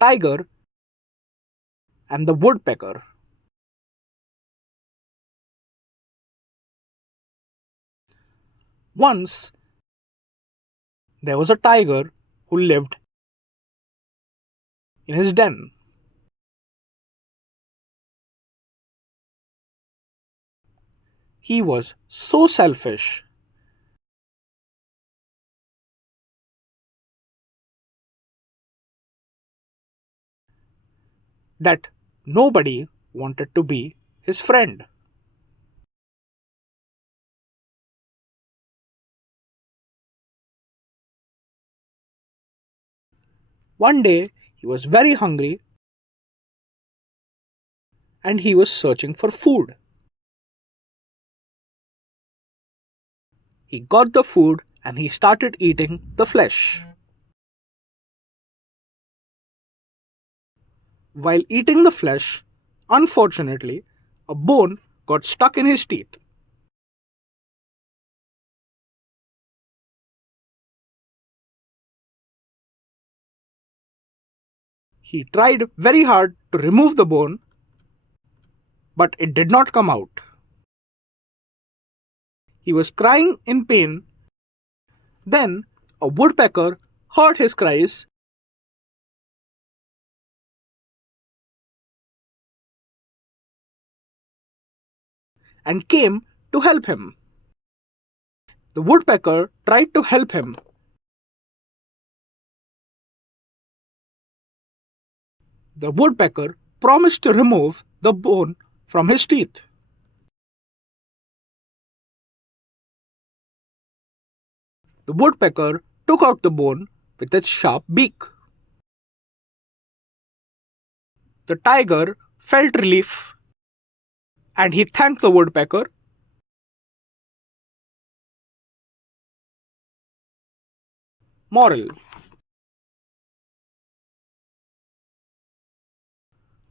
Tiger and the Woodpecker. Once there was a tiger who lived in his den. He was so selfish that nobody wanted to be his friend. One day he was very hungry and he was searching for food. He got the food and he started eating the flesh. While eating the flesh, unfortunately, a bone got stuck in his teeth. He tried very hard to remove the bone, but it did not come out. He was crying in pain. Then a woodpecker heard his cries and came to help him. The woodpecker tried to help him. The woodpecker promised to remove the bone from his teeth. The woodpecker took out the bone with its sharp beak. The tiger felt relief and he thanked the woodpecker. Moral: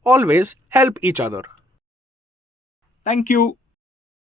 always help each other. Thank you.